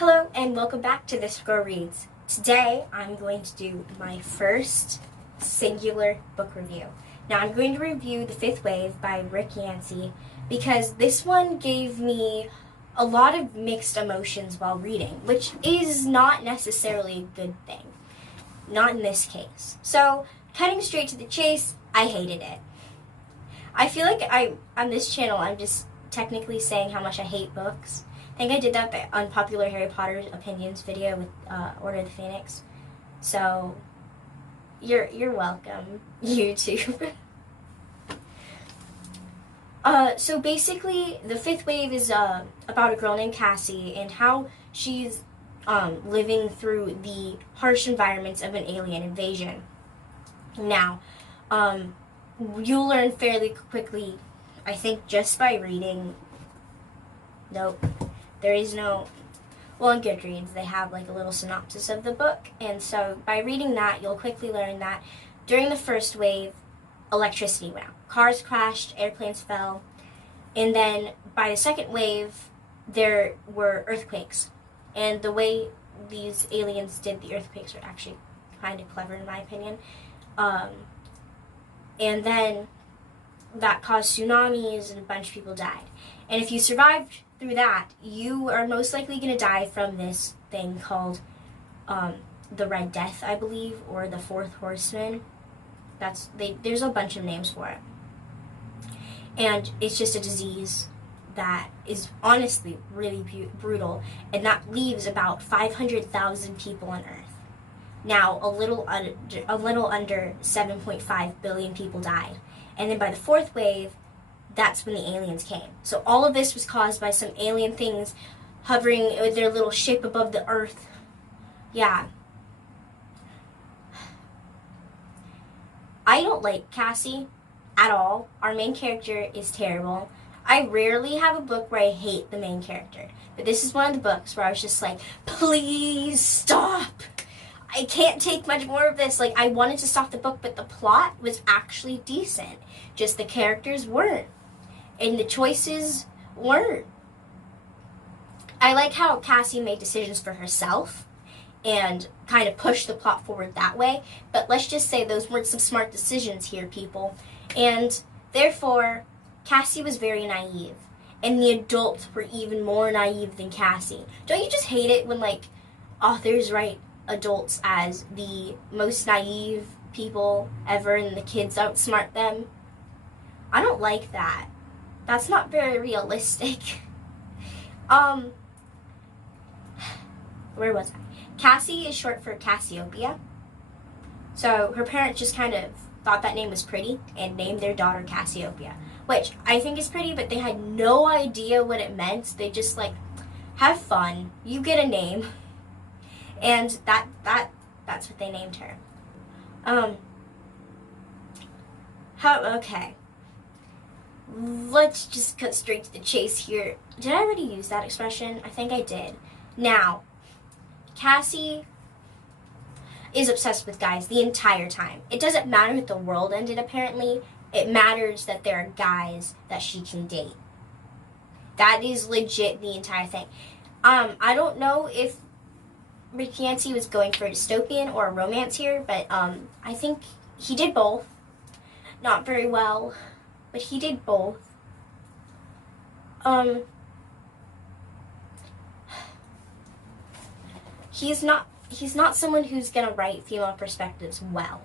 Hello and welcome back to This Girl Reads. Today I'm going to do my first singular book review. Now I'm going to review The Fifth Wave by Rick Yancey because this one gave me a lot of mixed emotions while reading, which is not necessarily a good thing. Not in this case. So, cutting straight to the chase, I hated it. I feel like on this channel I'm just technically saying how much I hate books. I think I did that by Unpopular Harry Potter Opinions video with Order of the Phoenix. So, you're welcome, YouTube. So basically, The Fifth Wave is about a girl named Cassie and how she's living through the harsh environments of an alien invasion. Now, you'll learn fairly quickly, I think, just by reading. Nope. There is no, well, in Goodreads, they have like a little synopsis of the book, and so by reading that, you'll quickly learn that during the first wave, electricity went out. Cars crashed, airplanes fell, and then by the second wave, there were earthquakes. And the way these aliens did the earthquakes were actually kind of clever, in my opinion. And then that caused tsunamis, and a bunch of people died. And if you survived through that, you are most likely going to die from this thing called the Red Death, I believe, or the Fourth Horseman. There's a bunch of names for it. And it's just a disease that is honestly really brutal, and that leaves about 500,000 people on Earth. Now, a little under 7.5 billion people died. And then by the fourth wave, that's when the aliens came. So all of this was caused by some alien things hovering with their little ship above the Earth. Yeah. I don't like Cassie at all. Our main character is terrible. I rarely have a book where I hate the main character. But this is one of the books where I was just like, please stop. I can't take much more of this. Like, I wanted to stop the book, but the plot was actually decent. Just the characters weren't. And the choices weren't. I like how Cassie made decisions for herself and kind of pushed the plot forward that way. But let's just say those weren't some smart decisions here, people. And therefore, Cassie was very naive. And the adults were even more naive than Cassie. Don't you just hate it when, like, authors write adults as the most naive people ever and the kids outsmart them? I don't like that. That's not very realistic. Where was I? Cassie is short for Cassiopeia. So her parents just kind of thought that name was pretty and named their daughter Cassiopeia, which I think is pretty, but they had no idea what it meant. They just like, have fun, you get a name. And that's what they named her. Okay. Let's just cut straight to the chase here. Did I already use that expression? I think I did. Now, Cassie is obsessed with guys the entire time. It doesn't matter if the world ended, apparently. It matters that there are guys that she can date. That is legit the entire thing. I don't know if Rick Yancey was going for a dystopian or a romance here, but I think he did both. Not very well, but he did both. He's not someone who's gonna write female perspectives well.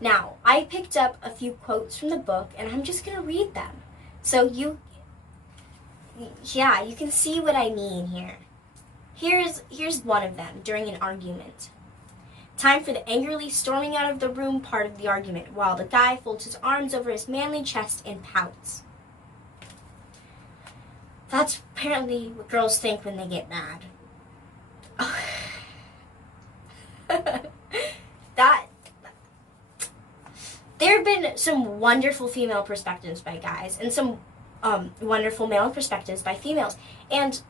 Now, I picked up a few quotes from the book, and I'm just gonna read them. So you can see what I mean here. Here's one of them during an argument. Time for the angrily storming out of the room part of the argument, while the guy folds his arms over his manly chest and pouts. That's apparently what girls think when they get mad. There have been some wonderful female perspectives by guys, and some wonderful male perspectives by females. And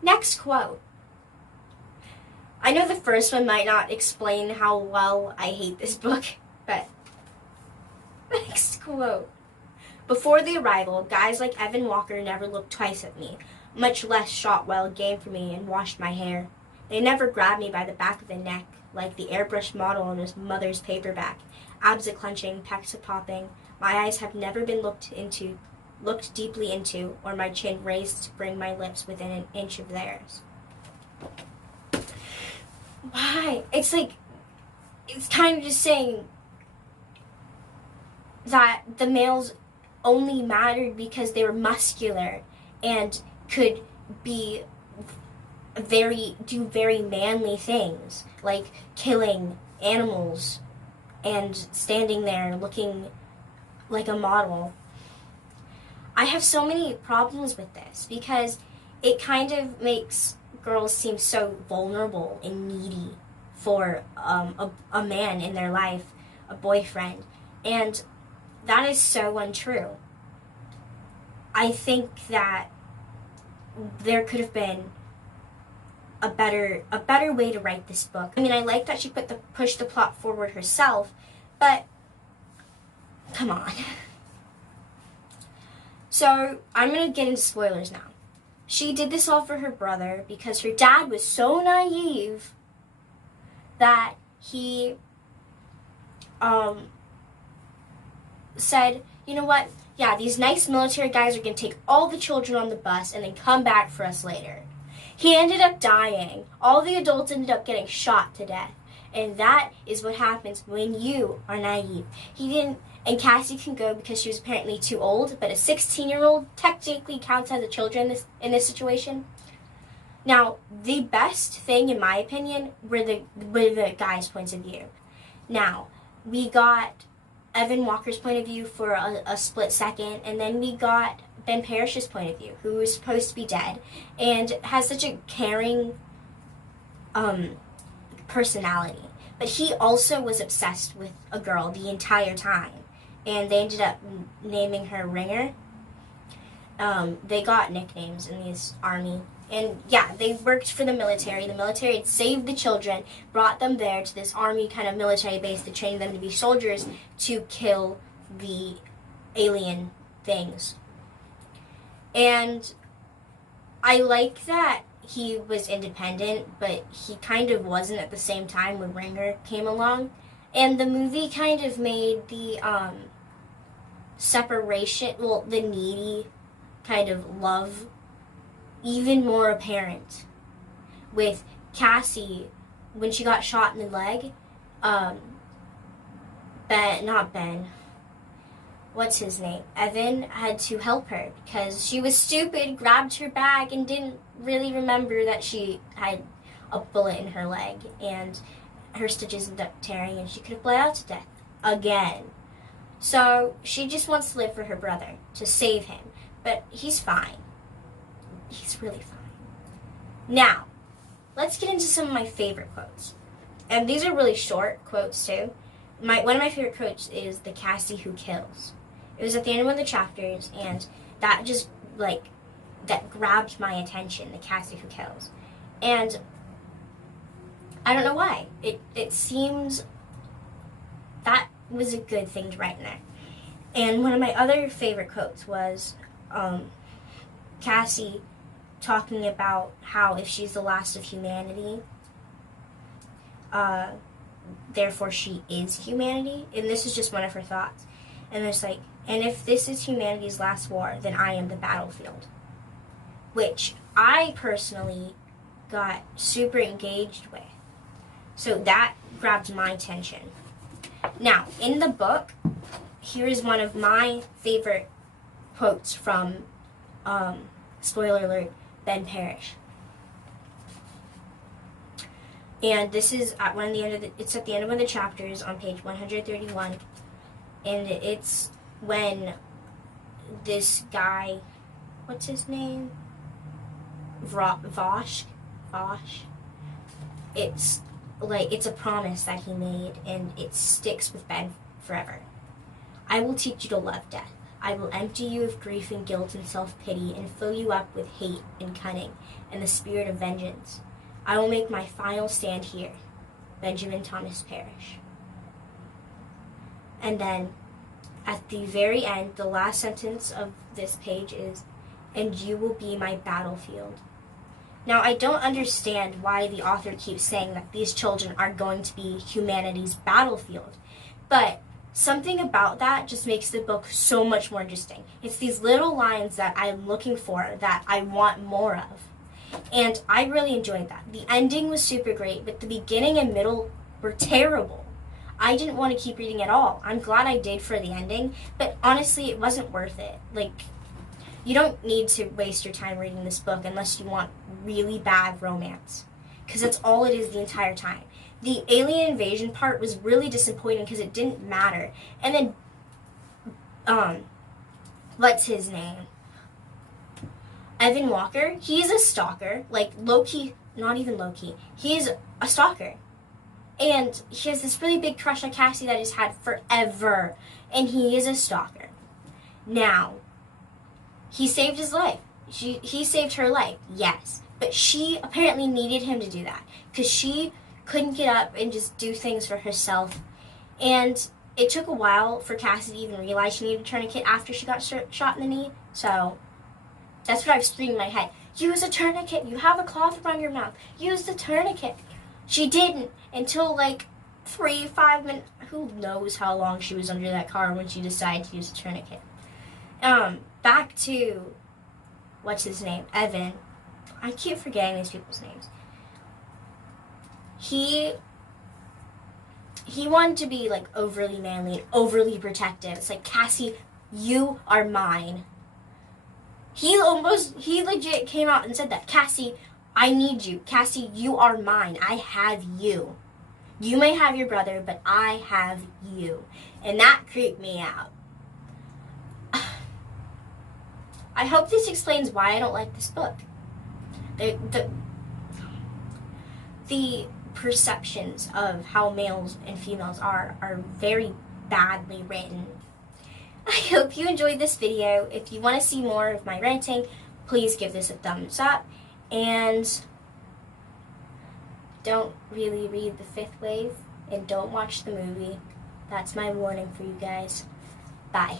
next quote. I know the first one might not explain how well I hate this book, but next quote. Before the arrival, guys like Evan Walker never looked twice at me, much less shot wild game for me and washed my hair. They never grabbed me by the back of the neck like the airbrushed model on his mother's paperback, abs a-clenching, pecs a-popping. My eyes have never been looked deeply into, or my chin raised to bring my lips within an inch of theirs. Why? It's kind of just saying that the males only mattered because they were muscular and could do very manly things, like killing animals and standing there looking like a model. I have so many problems with this because it kind of makes girls seem so vulnerable and needy for a man in their life, a boyfriend, and that is so untrue. I think that there could have been a better way to write this book. I mean, I like that she pushed the plot forward herself, but come on. So I'm gonna get into spoilers now. She did this all for her brother because her dad was so naive that he said, you know what? Yeah, these nice military guys are going to take all the children on the bus and then come back for us later. He ended up dying. All the adults ended up getting shot to death. And that is what happens when you are naive. And Cassie can go because she was apparently too old, but a 16-year-old technically counts as a child in this situation. Now, the best thing, in my opinion, were the guys' points of view. Now, we got Evan Walker's point of view for a split second, and then we got Ben Parish's point of view, who was supposed to be dead, and has such a caring personality. But he also was obsessed with a girl the entire time, and they ended up naming her Ringer. They got nicknames in this army. And yeah, they worked for the military. The military had saved the children, brought them there to this army kind of military base to train them to be soldiers to kill the alien things. And I like that he was independent, but he kind of wasn't at the same time when Ringer came along. And the movie kind of made the separation, the needy kind of love even more apparent with Cassie when she got shot in the leg. What's his name? Evan had to help her because she was stupid, grabbed her bag, and didn't really remember that she had a bullet in her leg, and her stitches ended up tearing, and she could have bled out to death again. So she just wants to live for her brother, to save him, but he's fine. He's really fine. Now, let's get into some of my favorite quotes. And these are really short quotes, too. One of my favorite quotes is the Cassie who kills. It was at the end of one of the chapters, and that just, that grabbed my attention, the Cassie who kills. And I don't know why. It seems that was a good thing to write in there. And one of my other favorite quotes was Cassie talking about how if she's the last of humanity, therefore she is humanity. And this is just one of her thoughts. And it's and if this is humanity's last war, then I am the battlefield. Which I personally got super engaged with. So that grabbed my attention. Now, in the book, here is one of my favorite quotes from, spoiler alert, Ben Parish. And this is at it's at the end of one of the chapters on page 131. And it's when this guy, what's his name? Vosch. It's a promise that he made, and it sticks with Ben forever. I will teach you to love death. I will empty you of grief and guilt and self-pity and fill you up with hate and cunning and the spirit of vengeance. I will make my final stand here. Benjamin Thomas Parish. And then at the very end, the last sentence of this page is, "And you will be my battlefield." Now, I don't understand why the author keeps saying that these children are going to be humanity's battlefield, but something about that just makes the book so much more interesting. It's these little lines that I'm looking for, that I want more of. And I really enjoyed that. The ending was super great, but the beginning and middle were terrible. I didn't want to keep reading at all. I'm glad I did for the ending, but honestly, it wasn't worth it. Like, you don't need to waste your time reading this book unless you want really bad romance, because that's all it is the entire time. The alien invasion part was really disappointing because it didn't matter. And then, what's his name? Evan Walker, he's a stalker. Like, low-key, not even low-key. He's a stalker. And he has this really big crush on Cassie that he's had forever. And he is a stalker. Now, he saved his life. He saved her life, yes. But she apparently needed him to do that, because she couldn't get up and just do things for herself. And it took a while for Cassie to even realize she needed a tourniquet after she got shot in the knee. So that's what I was screaming in my head. Use a tourniquet. You have a cloth around your mouth. Use the tourniquet. She didn't until like 3-5 minutes. Who knows how long she was under that car when she decided to use a tourniquet. Back to, what's his name? Evan. I keep forgetting these people's names. He wanted to be like overly manly and overly protective. It's like, Cassie, you are mine. He legit came out and said that. Cassie, I need you. Cassie, you are mine. I have you. You may have your brother, but I have you. And that creeped me out. I hope this explains why I don't like this book. The perceptions of how males and females are very badly written. I hope you enjoyed this video. If you want to see more of my ranting, please give this a thumbs up. And don't really read The Fifth Wave, and don't watch the movie. That's my warning for you guys. Bye.